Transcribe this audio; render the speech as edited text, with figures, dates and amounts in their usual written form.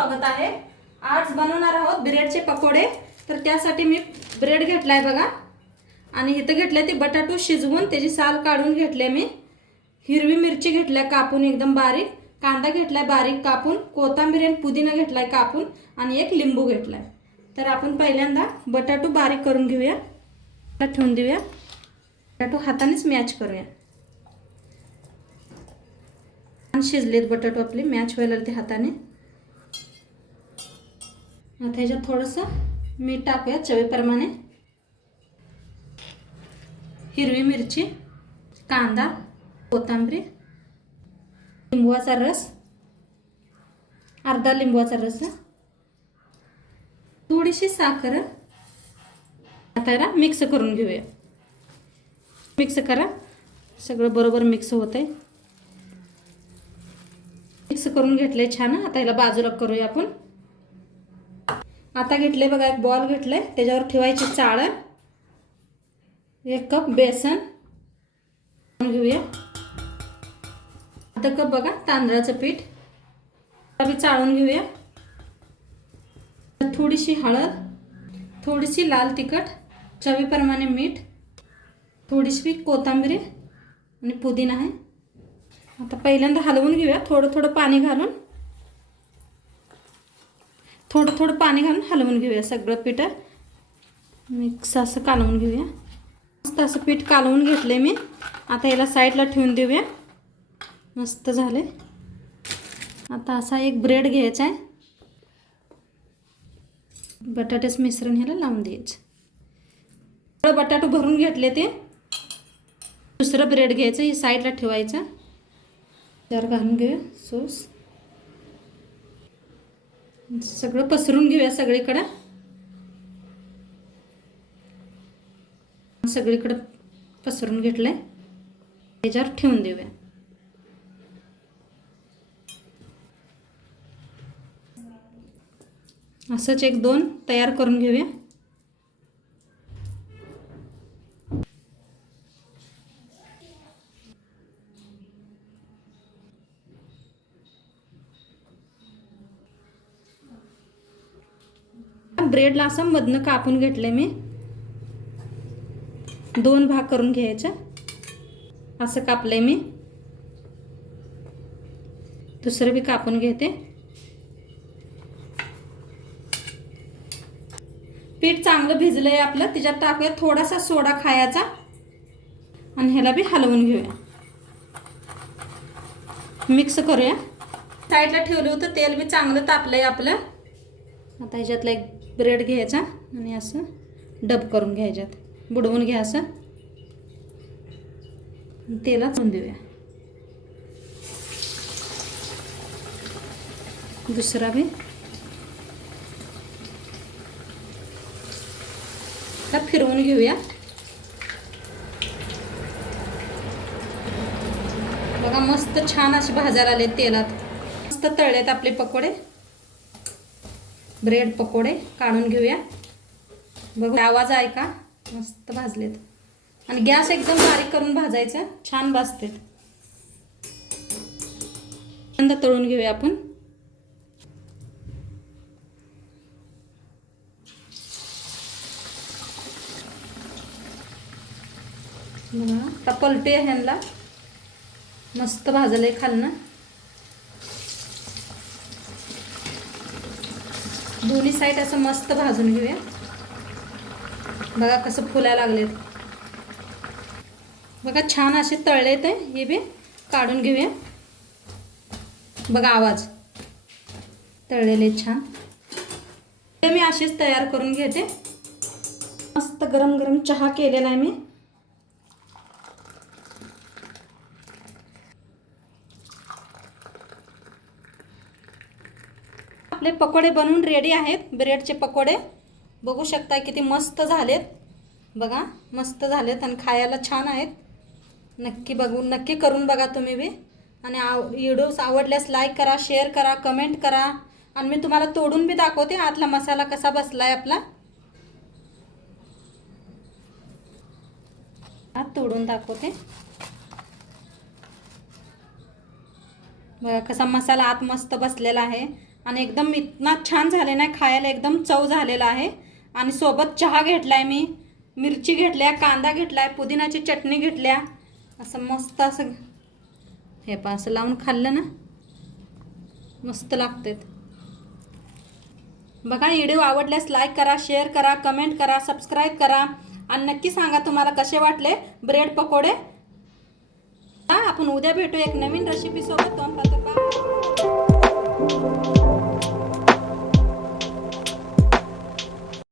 स्वागत आहे। आज बनवणार आहोत ब्रेडचे पकोडे। तर त्यासाठी मी ब्रेड घेतलाय बघा आणि इथे घेतले ते बटाटो शिजवून त्याची साल काढून घेतले मी। हिरवी मिरची घेतल्या कापून एकदम बारीक, कांदा घेतलाय बारीक कापून, कोथिंबीर आणि पुदिना घेतलाय कापून आणि एक लिंबू घेतलाय। तर आपण पहिल्यांदा बटाटो बारीक करून घेऊया, ठेवून देऊया। बटाटो हातानेच मॅच करूया। शिजलेत बटाटो आपले, मॅच व्हायला ते हाताने। आता ह्याच्यात थोडंसं मीठ टाकूया चवीप्रमाणे, हिरवी मिरची, कांदा, कोथिंबीर, लिंबूचा रस, अर्धा लिंबूचा रस, थोडीशी साखर। आता याला मिक्स करून घेऊया। मिक्स करा, सगळं बरोबर मिक्स होतंय। मिक्स करून घेतले छान। आता याला बाजूला करूया आपण। आता घेतले बघा एक बॉल घेतले, त्याच्यावर ठेवायची चाळण, एक कप बेसन घेऊया, अर्धा कप बघा तांदळाचं पीठ बी चाळून घेऊया। थोडीशी हळद, थोडीशी लाल तिखट, चवीप्रमाणे मीठ, थोडीशी कोथिंबीर आणि पुदिना आहे। आता पहिल्यांदा हलवून घेऊया, थोडं थोडं पाणी घालून, थोडं थोडं पाणी घालून हलवून घेऊया। सगळं पीठ मिक्स असं कालवून घेऊया। मस्त असं पीठ कालवून घेतले मी। आता याला साईडला ठेवून देऊया। मस्त झाले। आता असा एक ब्रेड घ्यायचा आहे, बटाट्याचं मिश्रण ह्याला लावून द्यायचं। बटाटो भरून घेतले ते, दुसरं ब्रेड घ्यायचं, हे साईडला ठेवायचं, त्यावर घालून घेऊया सॉस। सगळं पसरून घेऊया सगळीकडे, सगळीकडे पसरून घेतलंय, त्याच्यावर ठेवून देऊया। असंच एक दोन तयार करून घेऊया। ब्रेडला असं मधनं कापून घेतलंय मी, दोन भाग करून घ्यायचं। असं कापलंय मी, दुसरं बी कापून घेते। पीठ चांगलं भिजलंय आपलं, त्याच्यात टाकूया थोडासा सोडा खायचा आणि ह्याला बी हलवून घेऊया, मिक्स करूया। साईडला ठेवलं होतं तेल बी चांगलं तापलंय आपलं। आता ह्याच्यातला एक ब्रेड घ्यायचा आणि असं डब करून घ्यायच्यात, बुडवून घ्या असं, तेलात सोडून देऊया। दुसरा बी फिरवून घेऊया। बघा मस्त छान असे भाजायला आले तेलात, मस्त तळलेत आपले पकोडे, ब्रेड पकोडे काढून घेऊया। बघा आवाज ऐका, मस्त भाजलेत आणि गॅस एकदम बारीक करून भाजायचा, छान भाजतात। नंतर तळून घेऊया आपण। बघा आता पलटे ह्यांना, मस्त भाजलंय खालनं, दोन्ही साईड असं मस्त भाजून घेऊया। बघा कसं फुलायला लागलेत, बघा छान असे तळलेत, हे बी काढून घेऊया। बघा आवाज, तळलेले छान। ते मी असेच तयार करून घेते। मस्त गरम गरम चहा केलेला आहे मी। आपले पकोडे बनवून रेडी आहेत, ब्रेडचे पकोडे। बघू शकता किती मस्त झालेत, बघा मस्त झालेत आणि खायला छान आहेत। नक्की करून बघा तुम्ही बी। आणि व्हिडिओ आवडल्यास लाईक करा, शेअर करा, कमेंट करा आणि मी तुम्हाला तोडून बी दाखवते आतला मसाला कसा बसलाय आपला। तोडून दाखवते, बघा कसा मसाला आत मस्त बसलेला आहे आणि एकदम इतना छान झाले नाही, खायला एकदम चव झालेला आहे. आणि सोबत चहा घेतलाय मी, मिरची घेतल्या, कांदा घेतलाय, पुदिनाची चटणी घेतल्या. असं मस्त असं हे पा असं लावून खाल्लं ना मस्त लागते. बघा, व्हिडिओ आवडल्यास लाईक करा, शेअर करा, कमेंट करा, सबस्क्राईब करा आणि नक्की सांगा तुम्हाला कसे वाटले ब्रेड पकोडे. आपण उद्या भेटू एक नवीन रेसिपी सोबत.